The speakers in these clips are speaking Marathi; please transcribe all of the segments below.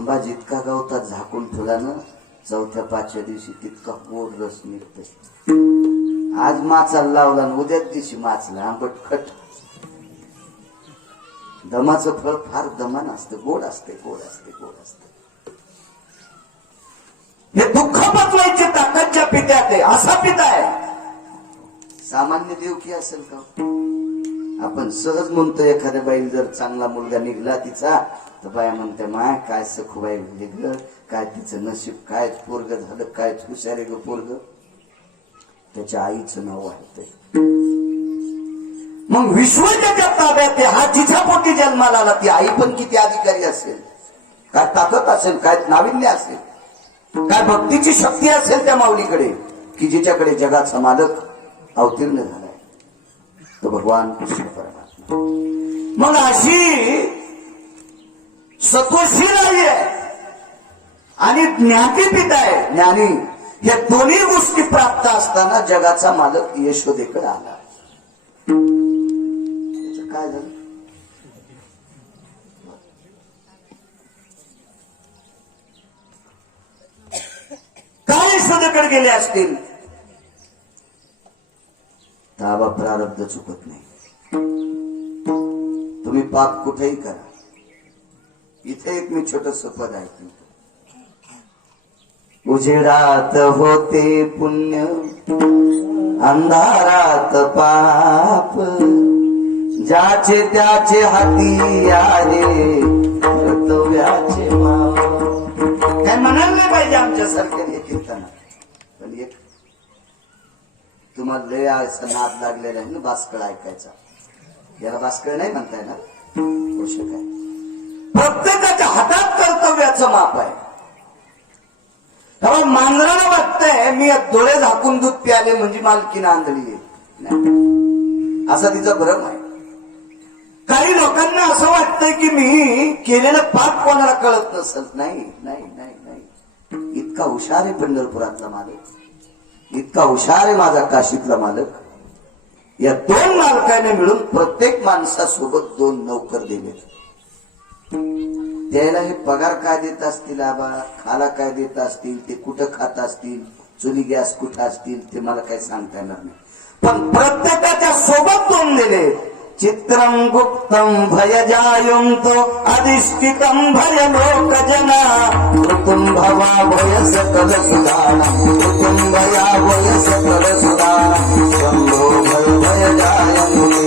आंबा जितका गवतात झाकून ठेवला ना, चौथ्या पाचव्या दिवशी तितका गोड रस निघतोय. आज माचाला लावला आणि उद्याच दिवशी माचला आंबट खट. दमाचं फळ फार दमान असतं, गोड असते, गोड असते, गोड असते. हे दुःख बदलायचे ताकदच्या पित्यात आहे. असा पिता आहे. सामान्य देवकी असेल का? आपण सहज म्हणतो एखाद्या बाई जर चांगला मुलगा निघला तिचा, तर बाया म्हणते माय काय सखूबाई निघलं, काय तिचं नशीब, काय पोरग झालं, काय हुशार ग पोरग. त्याच्या आईचं नाव वाटतंय. मग विश्व त्याच्या ताब्यात आहे. हा जिच्या पोटी जन्माला आला ती आई पण किती अधिकारी असेल, काय ताकद असेल, काय नाविन्य असेल, काय भक्तीची शक्ती असेल त्या माऊलीकडे, की जिच्याकडे जगाचा मालक अवतीर्ण झालाय, तो भगवान कृष्ण परमात्मा. मग अशी सत्वशील आई आहे आणि ज्ञाती पिता आहे. ज्ञानी या दोन्ही गोष्टी प्राप्त असताना जगाचा मालक यशोदेकडे आला. काय झालं? काय यशोदेकडे गेले असतील? ताबा प्रारब्ध चुकत नाही. तुम्ही पाप कुठेही करा. इथे एक मी छोटस पद ऐकलं. उजेडात होते पुण्य, अंधारात पाप, ज्याचे त्याचे हाती आहे कर्तव्याचे माप. काय म्हणायला नाही पाहिजे आमच्यासारख्या हे कीर्तनात, पण एक तुम्हाला लय असं नाद लागलेला आहे ना बास्कळ ऐकायचा. याला बास्कळ नाही म्हणताय ना, पोषक आहे. प्रत्येकाच्या हातात कर्तव्याचं माप आहे. तेव्हा मांजराला वाटतंय मी डोळे झाकून दूध प्याले म्हणजे मालकीनं आंधळी आहे, असा तिचा भ्रम आहे. काही लोकांना असं वाटतंय की मी केलेलं पाप कोणाला कळत नसेल. नाही नाही नाही नाही, इतका हुशार आहे पंढरपुरातला मालक, इतका हुशार आहे माझा काशीतला मालक. या दोन मालकाने मिळून प्रत्येक माणसासोबत दोन नौकर दिले. त्याला हे पगार काय देत असतील, आबा खाला काय देत असतील, ते कुठं खात असतील, चुली गॅस कुठं असतील, ते मला काही सांगता येणार नाही. पण प्रत्येकाच्या सोबत दोन दिले. चित्रं गुप्तं भयजायन्तो अधिष्ठितं भय लोकजना, ऋतुं भवा भय सकल सुदाना, ऋतुं भया भय सकल सुदाना, शंभो भय भयजायन्ते.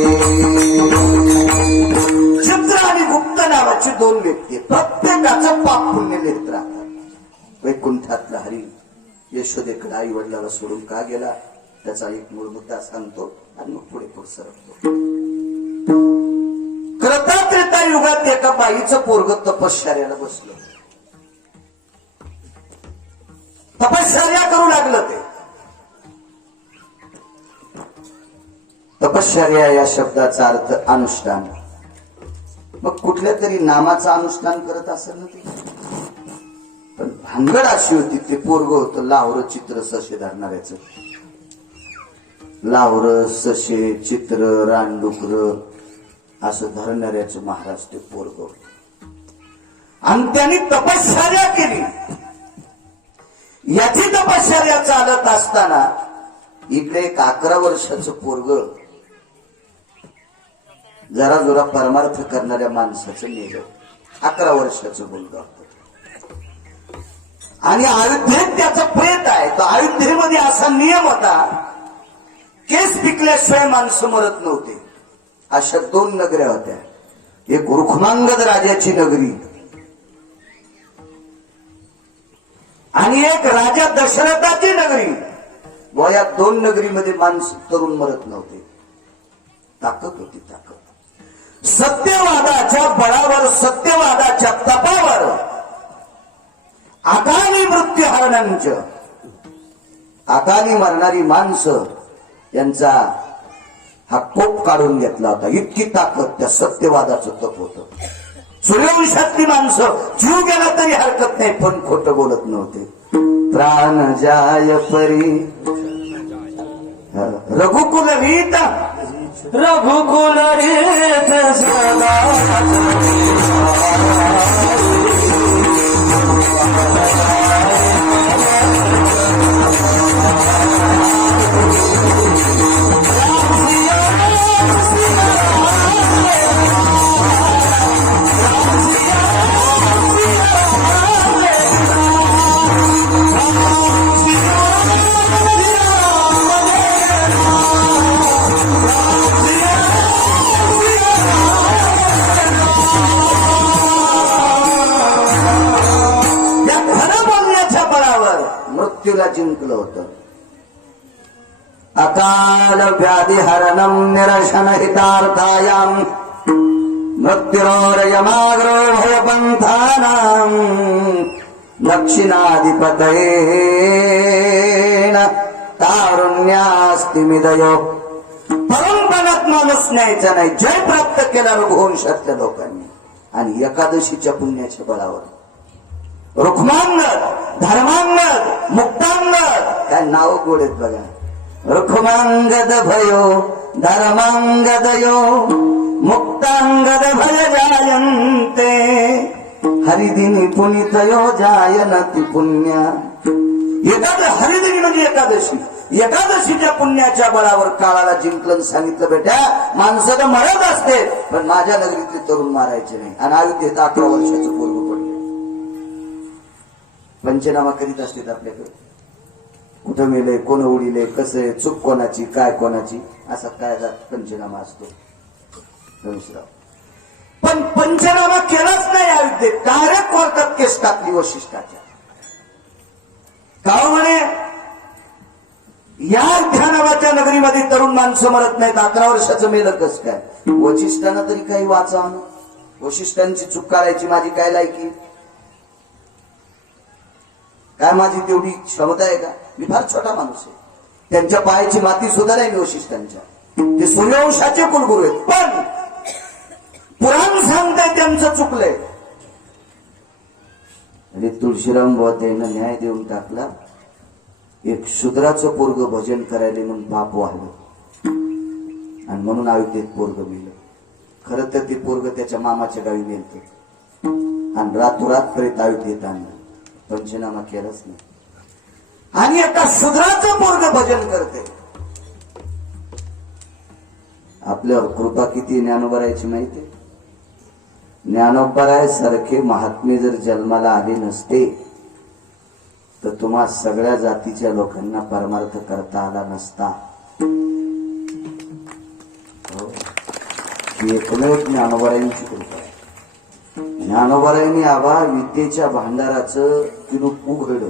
चित्र आणि गुप्त नावाची दोन व्यक्ती, प्रत्येकाचं पाप पुण्य लिहित राहतात. वैकुंठातला हरी यशोदेकडे आई वडिलाला सोडून का गेला त्याचा एक मूळ मुद्दा सांगतो आणि मग पुढे सरकतो. कृता युगात एका बाईचं पोरग तपश्चर्याला बसलं. तपश्चर्या करू लागलं. ते तपश्चर्या या शब्दाचा अर्थ अनुष्ठान. मग कुठल्या तरी नामाचं अनुष्ठान करत असेल ना ते. पण भानगड अशी होती, ते पोरग होतं लाहोर चित्र सशे धरणाऱ्याचं. लाहोर सशे चित्र रानडुकर असं धरणाऱ्याचं महाराज ते पोरग होत. आणि त्यांनी तपश्चर्या केली. याची तपश्चर्या चालत असताना इकडे एक 11 वर्षाचं पोरग जरा जोरा परमार्थ करणाऱ्या माणसाचं नेलं. 11 वर्षाचं मुलगा होतं. आणि अयोध्येत त्याचं प्रेत आहे. तर अयोध्येमध्ये असा नियम होता, केस पिकल्याशिवाय माणसं मरत नव्हते. अशा 2 नगऱ्या होत्या. एक रुक्मांगद राजाची नगरी आणि एक राजा दशरथाची नगरी. व या 2 नगरीमध्ये माणसं तरुण मरत नव्हते. ताकद होती, ताकद. सत्यवादाच्या बळावर, सत्यवादाच्या तपावर अकाली मृत्यू हरणांचं, अकाली मरणारी माणसं यांचा हा कोप काढून घेतला होता. इतकी ताकद त्या सत्यवादाचं तप होतं. सूर्यवंशातली माणसं जीव गेला तरी हरकत नाही, पण खोटं बोलत नव्हते. प्राण जाय परी रघुकुल रीत, रघुकुल रीत सदा मृत्यूला जिंकलं होतं. अकाल व्याधी हरणम निरशन हितार्थायाम मृत्युरोरयमाग्रो भयपंथानां दक्षिणाधिपतयेन तारुण्यास्ति मिदयो. परंपरात माणूस न्यायचा नाही, जय प्राप्त केला रघुवंशातल्या लोकांनी. आणि एकादशीच्या पुण्याच्या बळावर रुक्मांगद, धर्मांगद, मुक्तांगद, काय नाव गोड आहेत बघा. रुक्मांगद भयो धर्मांगदयो मुक्तांगद भय जायन्ते हरिदिनी पुनितयो जायनति पुण्या. हरिदिनी म्हणजे एकादशी. एकादशीच्या पुण्याच्या बळावर काळाला जिंकलं. सांगितलं बेटा माणसं तर मरत असते पण माझ्या नगरीतले तरुण मारायचे नाही. आणि अयोध्येत 18 वर्षाचं पोरग पडले. पंचनामा करीत असतात आपल्याकडे. कुठं मेले, कोण उडीले, कसं आहे, चूक कोणाची, काय कोणाची, असा काय पंचनामा असतो. पण पंचनामा केलाच नाही अयोध्येत. डायरेक्ट कोर्टात केस टाकली वशिष्ठाच्या. का म्हणे या ध्यानावाच्या नगरीमध्ये तरुण माणसं मरत नाहीत, 18 वर्षाचं मेलं कस काय. वशिष्ठांना तरी काही वाचावं. वशिष्ठांची चूक काढायची माझी काय लायकी, काय माझी तेवढी क्षमता आहे का. मी फार छोटा माणूस आहे. त्यांच्या पायाची माती सुद्धा नाही मी वशिष्ठांच्या. ते सूर्यवंशाचे कुलगुरू आहेत. पण पुराण सांगताय त्यांचं चुकलंय. आणि तुळशीराम बोधेनं न्याय देऊन टाकला. एक शूद्राचं पोरग भजन करायला म्हणून बाप वाहलं आणि म्हणून अयोध्येत पोरग मिळलं. खरं तर ते पोरग त्याच्या मामाच्या गावी नेलते आणि रातोरात प्रेत अयोध्येत आणलं. पंचनामा केलाच नाही. आणि एका शूद्राचं पोरग भजन करते. आपल्यावर कृपा किती ज्ञानोबरायची माहिती. ज्ञानोबराय सारखे महात्मे जर जन्माला आले नसते तर तुम्हा सगळ्या जातीच्या लोकांना परमार्थ करता आला नसता. एकमेव ज्ञानोबरायांची कृपा आहे. ज्ञानोबरायांनी आबा विद्येच्या भांडाराचं किलूप उघडलं.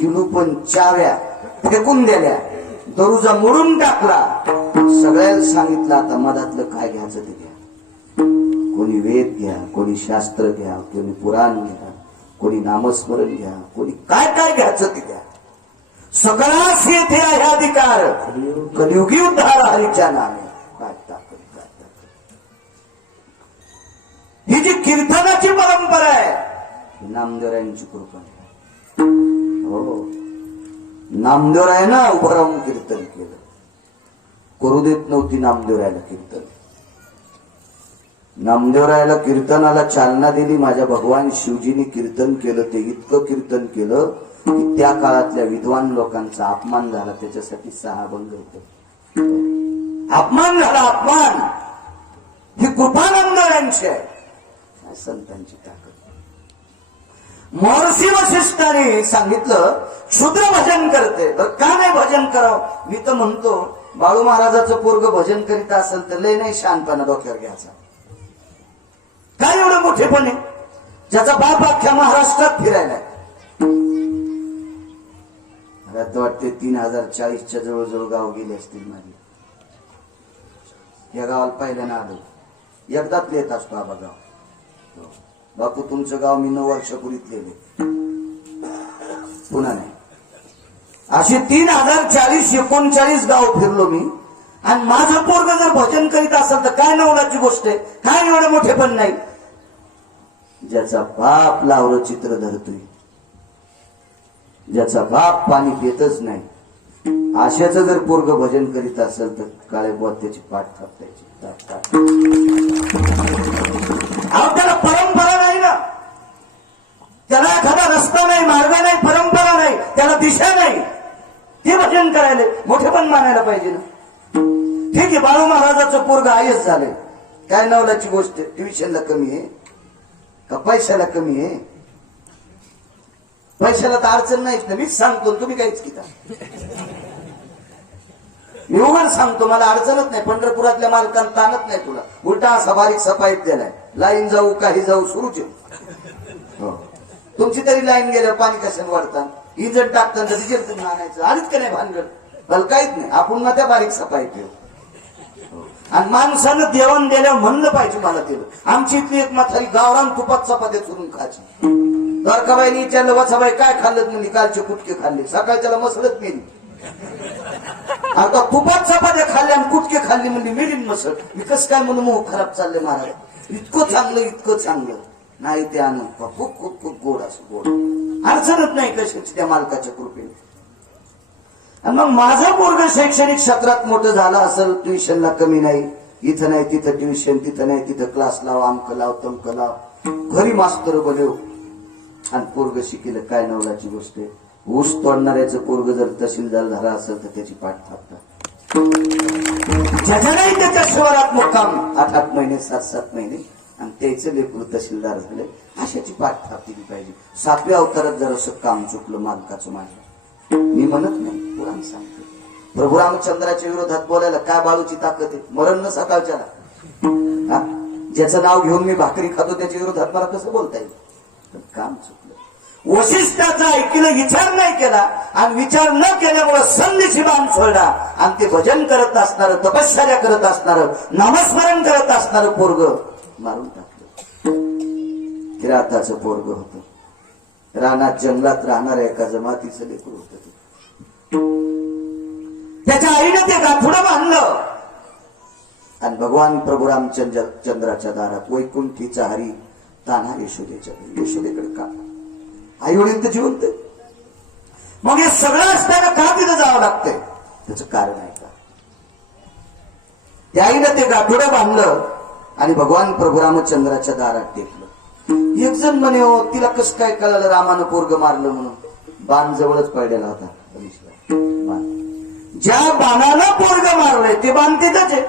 किलूपण चाव्या फेकून दिल्या. दरुजा मोडून टाकला. सगळ्याला सांगितलं आता मधातलं काय घ्यायचं ते घ्या. कोणी वेद घ्या, कोणी शास्त्र घ्या, कोणी पुराण घ्या, कोणी नामस्मरण घ्या, कोणी काय काय घ्यायचं ते घ्या. सगळाच येथे आहे अधिकार. कलियुगी उद्धार हरीच्या नामे. काय ताकद, काय ताकद. ही जी कीर्तनाची परंपरा आहे नामदेवरायांची कृपा. हो, नामदेवरायानं उभं राहून कीर्तन केलं. करू देत नव्हती नामदेवरायाला कीर्तन. नामदेवरायाला कीर्तनाला चालना दिली. माझ्या भगवान शिवजींनी कीर्तन केलं. ते इतकं कीर्तन केलं की त्या काळातल्या विद्वान लोकांचा अपमान झाला. त्याच्यासाठी 6 अभंग होते. अपमान झाला, अपमान. ही कृपा नामदेवरायांची आहे. संतांची ताकद. महर्षी वशिष्ठाने सांगितलं शूद्र भजन करते तर का नाही भजन करावं. मी तर म्हणतो बाळू महाराजाचं पोरग भजन करीत असेल तर लय नाही शहाणपणा डोक्यावर घ्यायचा. काय एवढं मोठेपणे. ज्याचा बाप अख्ख्या महाराष्ट्रात फिरायला. मला तर वाटते 3040च्या जवळजवळ गाव गेले असतील माझे. या गावाला पहिल्यानं आलो. एकदाच येत असतो आबा गाव. बापू तुमचं गाव मी 9 वर्षापूर्वीच लिहिले, पुन्हा नाही. असे 3040-39 गाव फिरलो मी. आणि माझं पोरग जर भजन करीत असेल तर काय नवलाची गोष्ट आहे. काय एवढं मोठे पण नाही. ज्याचा बाप लावलं चित्र धरतोय, ज्याचा बाप पाणी पितच नाही, अशाच जर पोरग भजन करीत असेल तर काळे बुवा त्याची पाठ थापतायची. त्याला परंपरा नाही ना. त्याला एखादा रस्ता नाही, मार्ग नाही, परंपरा नाही, त्याला दिशा नाही. ते भजन करायला मोठे पण मानायला पाहिजे ना. ठीक आहे, बाळू महाराजाचं पोरग आयस झाले. काय नवलाची गोष्ट. ट्युशनला कमी आहे का पैशाला कमी आहे. पैशाला तर अडचण नाहीच ना. मीच सांगतो, तुम्ही काहीच किता. मी उघड सांगतो, मला अडचणच नाही. पंढरपुरातल्या मालकांना ताणत नाही तुला. उलटा असा बारीक सफाईत दिलाय. लाईन जाऊ काही जाऊ सुरूच आहे. तुमची तरी लाईन गेल्यावर पाणी कशाने वाढतात. इंजन टाकताना डिझेल तुम्ही आणायचं आलीच का नाही भानगड मला काहीच नाही आपण ना त्या बारीक सफाई ठेव आणि माणसानं देवाण दिल्यावर म्हणलं पाहिजे मला दिलं आमची इथली एक म्हातारी गावरान तुपात चपात्या चुरून खायची द्वारकाबाईने विचारलं वाचाबाई काय खाल्लं म्हणजे कालचे कुटके खाल्ले सकाळी त्याला मसळत मेली आता तुपात चपात्या खाल्ल्या आणि कुटके खाल्ली म्हणजे मेली मसळ मी कसं काय म्हणून मोह खराब चाललंय महाराज इतकं चांगलं नाही ते आनंद खूप खूप खूप गोड असं गोड अडचणच नाही कशाची त्या मालकाच्या कृपेने आणि मग माझं पोरग शैक्षणिक क्षेत्रात मोठं झालं असेल ट्युशनला कमी नाही इथं नाही तिथं ट्युशन तिथं नाही तिथं क्लास लाव आमक लाव तमक लाव घरी मास्तर बनव आणि पोरग शिकेल काय नवलाची गोष्ट आहे ऊस तोडणाऱ्याचं पोरग जर तहसीलदार झाला असेल तर त्याची पाठ थापतात ज्याच्याही त्याच्या शहरात मुक्काम 8-8 महिने 7-7 महिने आणि त्याचं लेकरू तहसीलदार झाले अशाची पाठ थापली पाहिजे 7व्या अवतारात जर असं काम चुकलं मालकाचं माझ्या मी म्हणत नाही पुराण सांगतो प्रभू रामचंद्राच्या विरोधात बोलायला काय बाळूची ताकद आहे मरण न सकाळच्याला ज्याचं नाव घेऊन मी भाकरी खातो त्याच्या विरोधात मला कसं बोलता येईल पण काम चुकलं वशिष्ठाचा ऐकलं विचार नाही केला आणि विचार न केल्यामुळे संधीची बाण सोडला आणि ते भजन करत असणार तपश्चर्या करत असणार नामस्मरण करत असणार पोरग मारून टाकलं किराताचं पोरग होतं रानात जंगलात राहणाऱ्या एका जमातीचं लेकरू होतं त्याच्या आईने ते गाठोडं बांधलं आणि भगवान प्रभू रामचंद्राच्या दारात वैकुंठीचा हरी ताना यशोदेकडे का आई वडील तर जिवंत मग हे सगळं असताना का तिथं जावं लागतंय त्याचं कारण आहे का त्या आईनं ते गाठोडं बांधलं आणि भगवान प्रभू रामचंद्राच्या दारात टेकलं एक जण म्हणे हो तिला कसं काय कळालं रामानं पोरग मारलं म्हणून बाण जवळच पडलेला होता ज्या बाणानं पोरग मारलंय ते बाण तिथंच आहे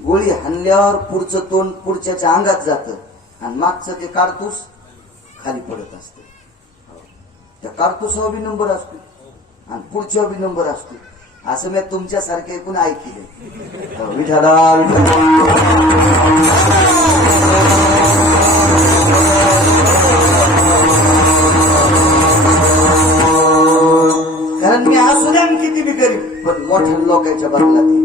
गोळी हाणल्यावर पुढचं तोंड पुढच्याच्या अंगात जातं आणि मागचं ते कारतूस खाली पडत असते त्या कारतूसावर बी नंबर असतो आणि पुढच्यावर बी नंबर असतो असं मी तुमच्यासारखे ऐकून ऐकले विठाला कारण मी असू द्या किती बी गरीब पण मोठ्या लोकांच्या बदलात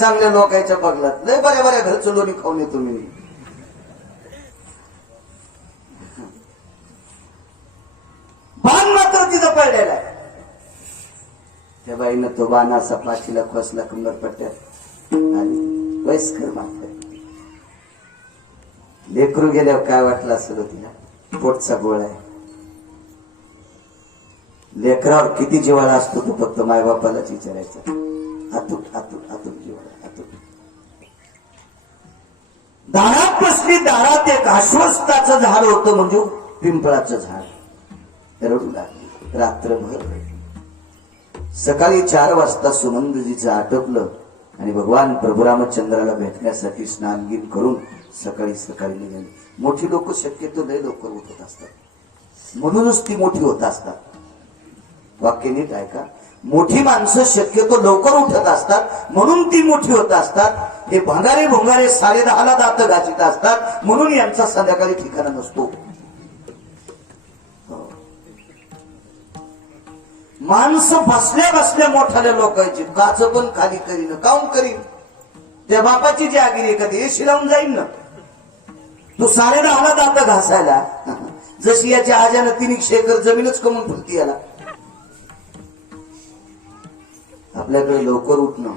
चांगल्या लोकांच्या बगलात लय बऱ्या घरचं लोणी खाऊन येतो मी बाण मात्र तिथं पडलेला आहे त्या बाईनं तो बाण असा पाठीला खोसला कंबर पट्ट्यात आणि वयस्कर मात्र लेकरू गेल्यावर काय वाटलं असं तिला पोटचा गोळा आहे लेकरावर किती जिव्हाळा असतो तो फक्त मायबापालाच विचारायचा आतुट जिव्हाळा आतुट दारात बसली दारात एक आश्वस्ताचं झाड होतं म्हणजे पिंपळाचं झाड रडू लागली रात्रभर सकाळी 4 वाजता सुनंदजीचं आटपलं आणि भगवान प्रभू रामचंद्राला भेटण्यासाठी स्नानगीन करून सकाळी निघाली मोठी लोक शक्यतो लय लवकर उठत असतात म्हणूनच ती मोठी होत असतात वाक्य नीट ऐका मोठी माणसं शक्यतो लवकर उठत असतात म्हणून ती मोठी होत असतात हे भंगारे 10:30ला दात घासीत असतात म्हणून यांचा संध्याकाळी ठिकाणा नसतो माणसं बसल्या मोठ्याल्या लोकांची काच पण खाली करीन काऊन करीन त्या बापाची जी आगिरी कधी एशी लावून जाईन ना तू 10:30ला दात घासायला जशी याच्या आज्यानं 300 एकर जमीनच कमवून ठेवती याला आपल्याकडे लवकर उठणं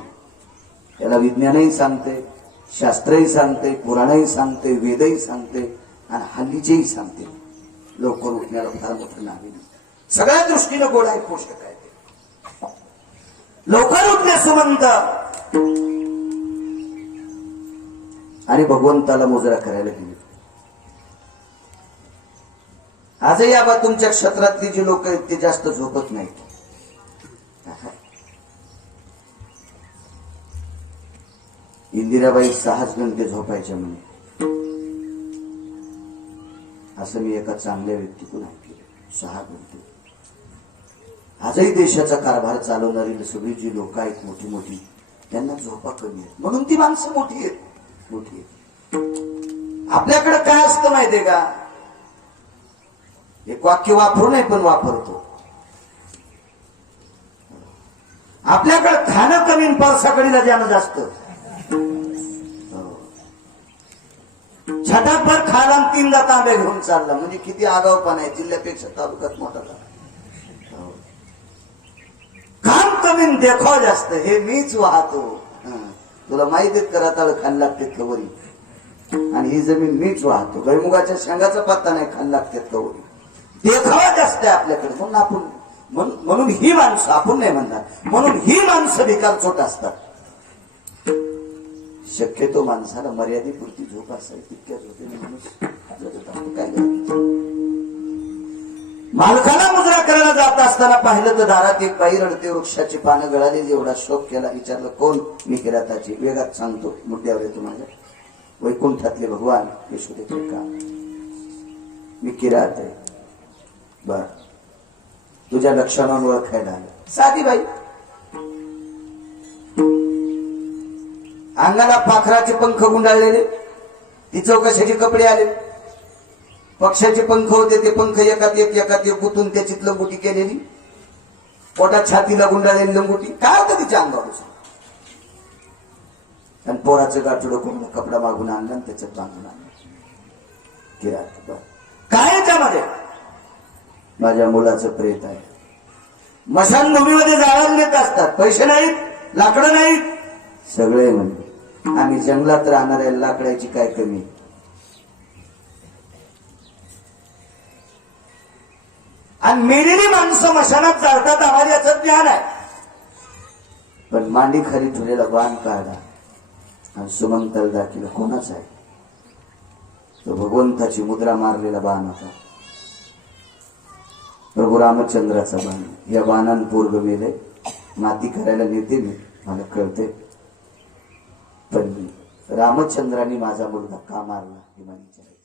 याला विज्ञानही सांगते शास्त्रही सांगते पुराणही सांगते वेदही सांगते आणि हल्लीचेही सांगते लवकर उठण्याला फार मोठं नाव आहे सगळ्या दृष्टीनं गोड आहे पोषक आहे लवकर उठले सुमंत आणि भगवंताला मुजरा करायला गेले आजही आबा तुमच्या क्षेत्रातली जी लोक आहेत ते जास्त झोपत नाहीत इंदिराबाई 6 घंटे झोपायच्या म्हणे असं मी एका चांगल्या व्यक्तीतून ऐकलं 6 घंटे आजही देशाचा कारभार चालवणारी सगळी जी लोक आहेत मोठी त्यांना झोपा कमी आहेत म्हणून ती माणसं मोठी आहेत आपल्याकडे काय असतं माहितीये का एक वाक्य वापरू नये पण वापरतो. आपल्याकडे खाणं कमी आणि परसाकडीला जाणं जास्त. छटाकभर खाला आणि 3दा तांबे घेऊन चालला म्हणजे किती आगाऊपणा आहे. जिल्ह्यापेक्षा तालुक्यात मोठा झाला. काम कमी आणि देखावा जास्त. हे मीच वाहतो. तुला माहिती आहेत का रताळ खायला लागते कवरी आणि ही जमीन मीच वाहतो. भैमुगाच्या शेंगाचा पत्ता नाही खायला लागते कवरी. देखावा जास्त आहे आपल्याकडे. म्हणून आपण म्हणून ही माणसं आपण नाही म्हणणार. म्हणून ही माणसं भिकारचोट असतात. शक्यतो माणसाला मर्यादेपुरती झोप असावी तितक्या झोपेने माणूस जगत असतो. काय मालकाला मुजरा करायला जात असताना पाहिलं तर दारात एक बाई रडते. वृक्षाची पानं गळालेली. एवढा शोक केला. विचारलं कोण? मी किराताची. वेगात सांगतो. मुद्द्यावर येतो माझ्या. वैकुंठातले भगवान यशोदेचे का? मी किरात आहे. बर तुझ्या लक्षणावर ओळखायला आलं. साधी बाई. अंगाला पाखराचे पंख गुंडाळलेले. ती चौकशाचे कपडे आले. पक्षाचे पंख होते. ते पंख एकात एक गुतून त्याची लंगोटी केलेली. पोटात छातीला गुंडाळलेली लंगोटी. काय होतं तिच्या अंगावर? आणि पोराचं गाठोडं कोण कपडा मागून आणला आणि त्याच्यात बांधून आणलं. किरात. काय त्यामध्ये? माझ्या मुलाचं प्रेत आहे. मशानभूमीमध्ये जाळून नेत असतात. पैसे नाहीत, लाकडं नाहीत. सगळे म्हणजे आम्ही जंगलात राहणाऱ्या लाकडाची काय कमी. आणि मेलेली माणसं मशानात जाळतात आम्हाला याचं ज्ञान आहे. पण मांडी खाली ठेवलेला बाण काढला आणि सुमंतल दाखिला कोणाचा आहे? तो भगवंताची मुद्रा मारलेला बाण होता. प्रभू रामचंद्राचा बाण. या बाणान पोरग मेले. माती करायला नेते मी, मला कळते. पण रामचंद्रांनी माझा मुलगा का मारला हे मला विचारायचं.